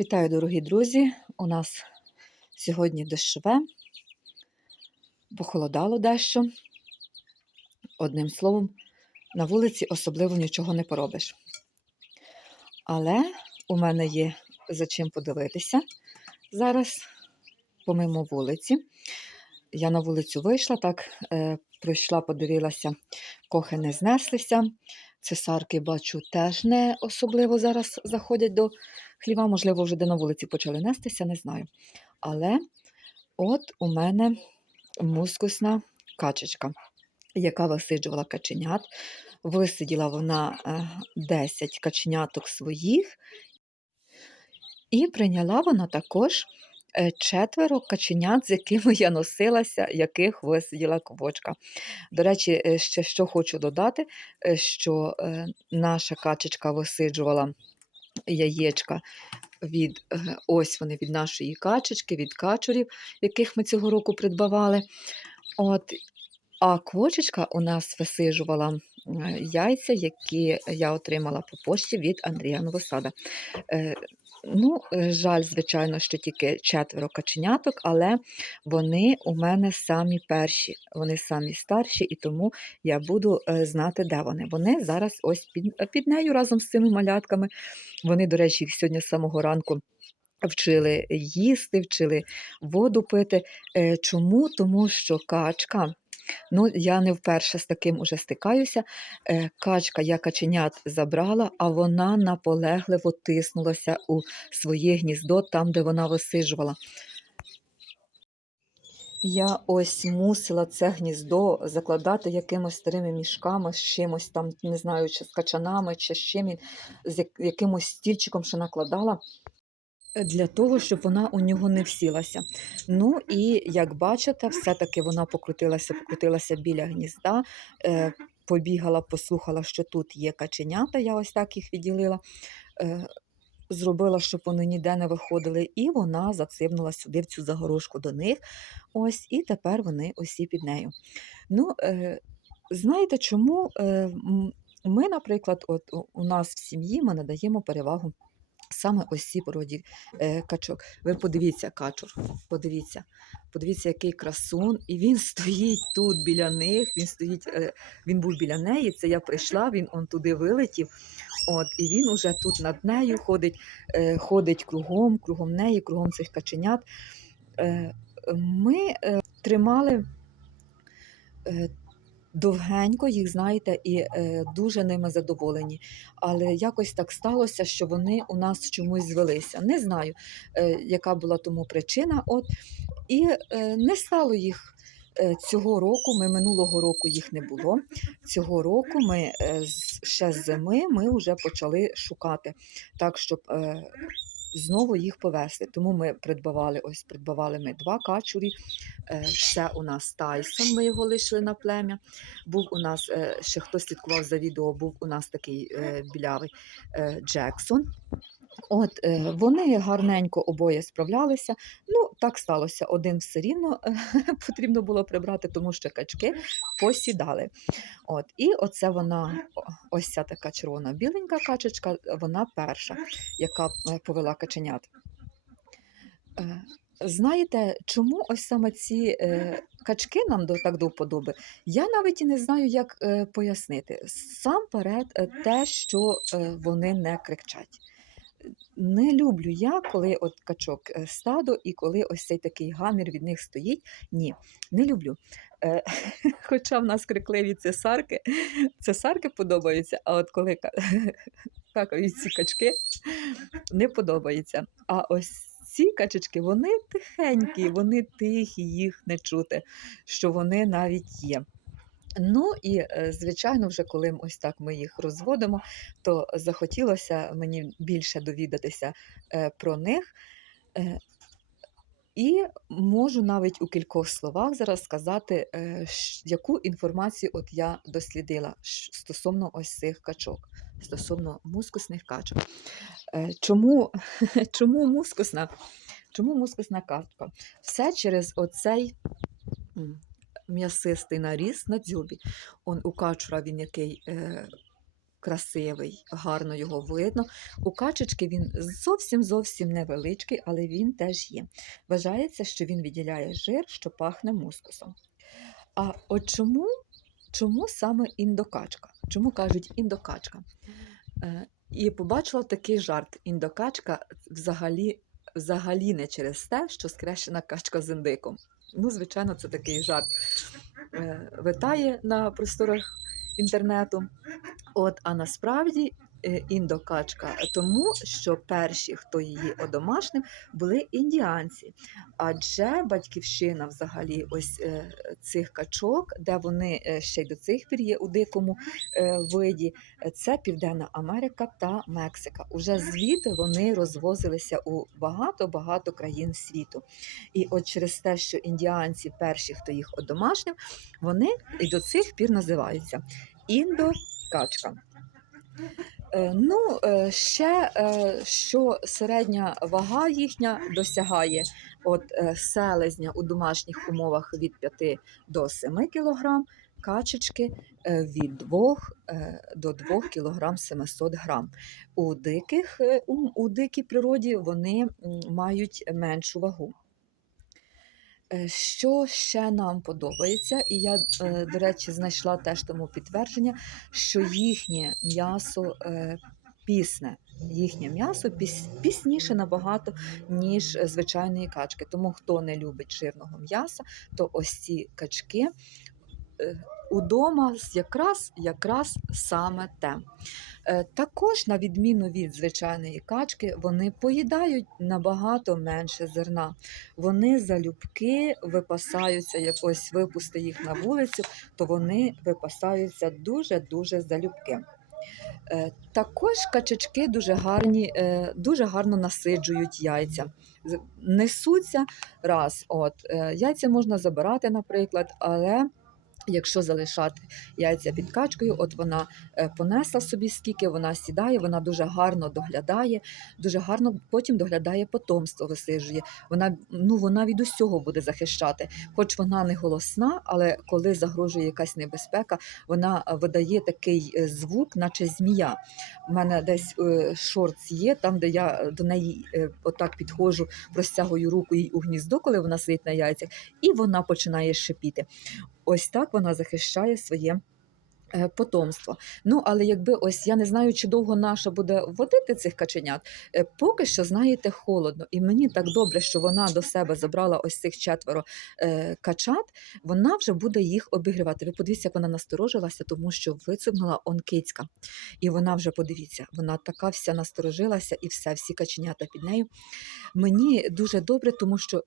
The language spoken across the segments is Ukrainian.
Вітаю, дорогі друзі! У нас сьогодні дощове, похолодало дещо. Одним словом, на вулиці особливо нічого не поробиш. Але у мене є за чим подивитися зараз, помимо вулиці. Я на вулицю вийшла, так е, пройшла, подивилася, кохи не знеслися. Цесарки, бачу, теж не особливо зараз заходять до хліва, можливо, вже де на вулиці почали нестися, не знаю. Але от у мене мускусна качечка, яка висиджувала каченят. Висиділа вона е, 10 каченяток своїх, і прийняла вона також е, четверо каченят, з якими я носилася, яких висиділа квочка. До речі, е, ще що хочу додати, е, що е, наша качечка висиджувала яєчка від е, ось вони від нашої качечки, від качурів, яких ми цього року придбавали. От, а квочечка у нас висижувала е, яйця, які я отримала по пошті від Андрія Новосада. Е, Ну, е, жаль, звичайно, що тільки четверо каченяток, але вони у мене самі перші, вони самі старші, і тому я буду е, знати, де вони. Вони зараз ось під, під нею разом з цими малятками. Вони, до речі, їх сьогодні з самого ранку. Вчили їсти, вчили воду пити. Е, Чому? Тому що качка, ну я не вперше з таким уже стикаюся. Е, Качка я каченят забрала, а вона наполегливо тиснулася у своє гніздо, там, де вона висиджувала. Я ось мусила це гніздо закладати якимось старими мішками, з чимось там, не знаю, чи з качанами, чи з чим, з якимось стільчиком, що накладала. Для того, щоб вона у нього не всілася. Ну і як бачите, все-таки вона покрутилася, покрутилася біля гнізда, е, побігала, послухала, що тут є каченята, я ось так їх відділила. Е, Зробила, щоб вони ніде не виходили, і вона заципнула сюди в цю загорожку до них. Ось, і тепер вони усі під нею. Ну, е, знаєте, чому ми, наприклад, от у нас в сім'ї ми надаємо перевагу саме ось цій породі е, качок. Ви подивіться, качур, подивіться, подивіться, який красун, і він стоїть тут біля них. Він стоїть, е, він був біля неї. Це я прийшла, він он туди вилетів. От, і він уже тут над нею ходить, е, ходить кругом, кругом неї, кругом цих каченят. Е, ми е, тримали е, довгенько їх, знаєте, і е, дуже ними задоволені. Але якось так сталося, що вони у нас чомусь звелися. Не знаю, е, яка була тому причина. От, і е, не стало їх. Цього року ми минулого року їх не було. Цього року ми ще з зими ми вже почали шукати так, щоб знову їх повезти. Тому ми придбавали ось придбавали ми два качурі. Ще у нас Тайсон, ми його лишили на плем'я. Був у нас е, ще хто слідкував за відео, був у нас такий е, білявий е, Джексон. От вони гарненько обоє справлялися. Ну, так сталося. Один все рівно е, потрібно було прибрати, тому що качки посідали. От, і оце вона, ось ця така червона біленька качечка, вона перша, яка е, повела каченят. Е, Знаєте, чому ось саме ці е, качки нам до, так до вподоби? Я навіть і не знаю, як е, пояснити. Сам перед те, що е, вони не кричать. Не люблю я, коли от качок е, стадо і коли ось цей такий гамір від них стоїть. Ні, не люблю. Е, Хоча в нас крикливі цесарки, цесарки подобаються, а от коли ка- какають ці качки, не подобається. А ось ці качечки, вони тихенькі, вони тихі, їх не чути, що вони навіть є. Ну і е, звичайно, вже коли ось так ми їх розводимо, то захотілося мені більше довідатися е, про них. Е, І можу навіть у кількох словах зараз сказати, яку інформацію от я дослідила стосовно ось цих качок, стосовно мускусних качок. Чому, чому мускусна? Чому мускусна качка? Все через оцей м'ясистий наріс на дзьобі. Он у качура він який е, красивий, гарно його видно. У качечки він зовсім зовсім невеличкий, але він теж є. Вважається, що він відділяє жир, що пахне мускусом. А от чому, чому саме індокачка? Чому кажуть індокачка? Е, І побачила такий жарт: індокачка взагалі, взагалі не через те, що скрещена качка з індиком. Ну, звичайно, це такий жарт е, витає на просторах інтернету. От, а насправді індокачка тому, що перші, хто її одомашнив, були індіанці. Адже батьківщина взагалі ось е, цих качок, де вони е, ще й до цих пір є у дикому е, виді, е, це Південна Америка та Мексика. Уже звідти вони розвозилися у багато-багато країн світу. І от через те, що індіанці перші, хто їх одомашнив, вони і до цих пір називаються індокачка. Е, Ну, е, ще е, що середня вага їхня досягає от селезня у домашніх умовах від 5 до 7 кг, качечки від 2 е, до 2 кг 700 грам. У диких у дикій природі вони мають меншу вагу. Е, Що ще нам подобається, і я, е, до речі, знайшла теж тому підтвердження, що їхнє м'ясо е, пісне. Їхнє м'ясо піс, пісніше набагато, ніж звичайної качки. Тому хто не любить жирного м'яса, то ось ці качки удома якраз, якраз саме те. Е, Також, на відміну від звичайної качки, вони поїдають набагато менше зерна. Вони залюбки випасаються, як ось випусти їх на вулицю, то вони випасаються дуже-дуже залюбки. Е, Також качачки дуже гарні, е, дуже гарно насиджують яйця. Несуться раз. От, е, яйця можна забирати, наприклад, але якщо залишати яйця під качкою, от вона е, понесла собі скільки, вона сідає, вона дуже гарно доглядає, дуже гарно потім доглядає потомство, висиджує. Вона, ну, вона від усього буде захищати. Хоч вона не голосна, але коли загрожує якась небезпека, вона е, видає такий е, звук, наче змія. У мене десь шортс є, там, де я до неї отак підходжу, простягую руку їй у гніздо, коли вона сидить на яйцях, і вона починає шипіти. Ось так вона захищає своє. е, Потомство. Ну, але якби ось я не знаю, чи довго наша буде водити цих каченят. е, Поки що, знаєте, холодно. І мені так добре, що вона до себе забрала ось цих четверо е, качат, вона вже буде їх обігрівати. Ви подивіться, як вона насторожилася, тому що вицепнула он кицька. І вона вже подивіться, вона така вся насторожилася, і все, всі каченята під нею. Мені дуже добре, тому що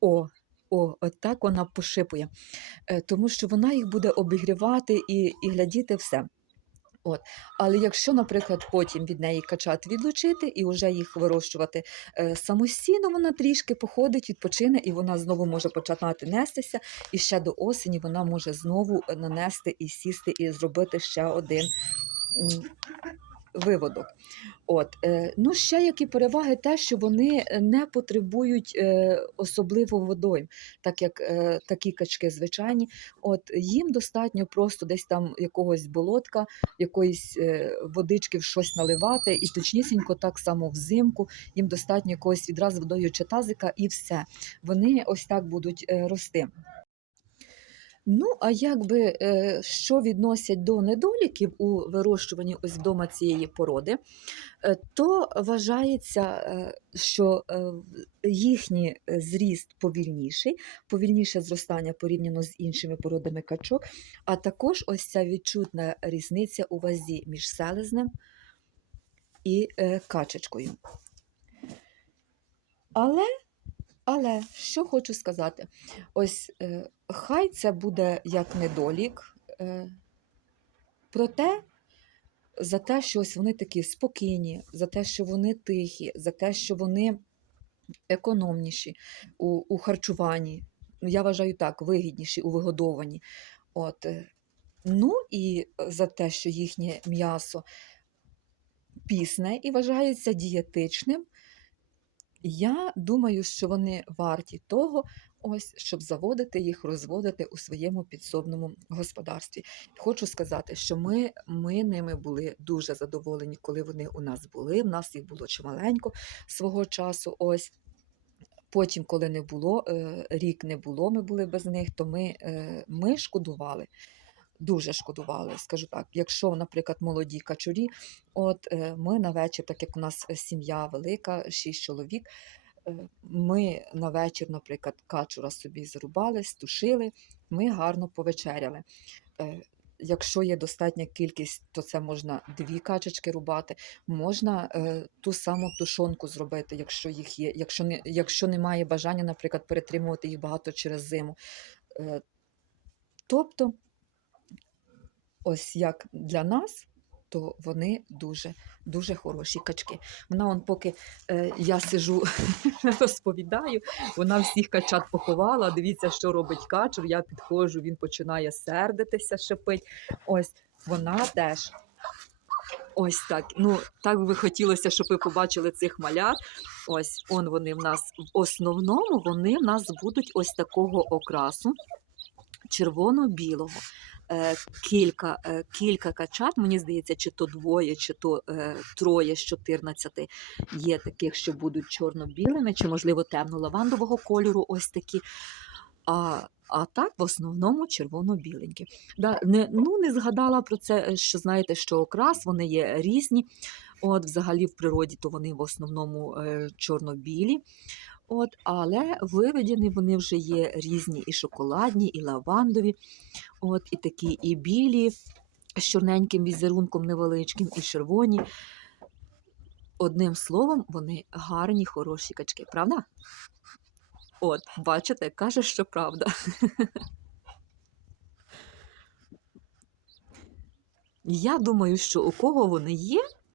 о, о, от так вона пошипує, Е, тому що вона їх буде обігрівати і, і глядіти все. От. Але якщо, наприклад, потім від неї качат відлучити і вже їх вирощувати е, самостійно, вона трішки походить, відпочине, і вона знову може починати нестися. І ще до осені вона може знову нанести і сісти, і зробити ще один виводок. От, е, ну, ще які переваги, те, що вони не потребують е, особливо водойм, так як е, такі качки звичайні. От, їм достатньо просто десь там якогось болотка, якоїсь е, водички в щось наливати, і точнісінько так само взимку їм достатньо якогось відра з водою чи тазика, і все. Вони ось так будуть е, рости. Ну, а якби е, що відносять до недоліків у вирощуванні ось вдома цієї породи, е, то вважається, е, що їхній зріст повільніший, повільніше зростання порівняно з іншими породами качок, а також ось ця відчутна різниця у вазі між селезнем і качечкою. Але, але що хочу сказати, ось е, хай це буде як недолік, е, проте за те, що ось вони такі спокійні, за те, що вони тихі, за те, що вони економніші у, у харчуванні. Ну, Я вважаю так, вигідніші у вигодованні. От. е, Ну і за те, що їхнє м'ясо пісне і вважається дієтичним, я думаю, що вони варті того, ось щоб заводити їх, розводити у своєму підсобному господарстві. Хочу сказати, що ми, ми ними були дуже задоволені, коли вони у нас були. В нас їх було чималенько свого часу. Ось. Потім, коли не було, е, рік не було, ми були без них, то ми, е, ми шкодували. Дуже шкодували, скажу так. Якщо, наприклад, молоді качурі, от е, ми на вечір, так як у нас е, сім'я велика, шість чоловік, е, ми на вечір, наприклад, качура собі зарубали, стушили, ми гарно повечеряли. Якщо є достатня кількість, то це можна дві качечки рубати. Можна е, ту саму тушонку зробити, якщо їх є. Якщо, не, якщо немає бажання, наприклад, перетримувати їх багато через зиму. Е, тобто, ось як для нас, то вони дуже, дуже хороші качки. Вона, он, поки е, я сижу, розповідаю, вона всіх качат поховала. Дивіться, що робить качур. Я підходжу, він починає сердитися, шипить. Ось вона теж. Ось так. Ну, так би хотілося, щоб ви побачили цих малят. Ось он вони в нас в основному вони в нас будуть ось такого окрасу червоно-білого. Е, кілька, е, кілька качат, мені здається, чи то двоє, чи то е, троє з 14 є таких, що будуть чорно-білими, чи, можливо, темно-лавандового кольору, ось такі. А, а так, в основному червоно-біленькі. Да, не, ну, не згадала про це, що знаєте, що окрас, вони є різні. От, взагалі, в природі то вони в основному чорно-білі. От, але виведені вони вже є різні і шоколадні, і лавандові, от, і такі і білі, з чорненьким візерунком невеличким, і червоні. Одним словом, вони гарні, хороші качки, правда? От, бачите, каже, що правда. Я думаю, що у кого вони є,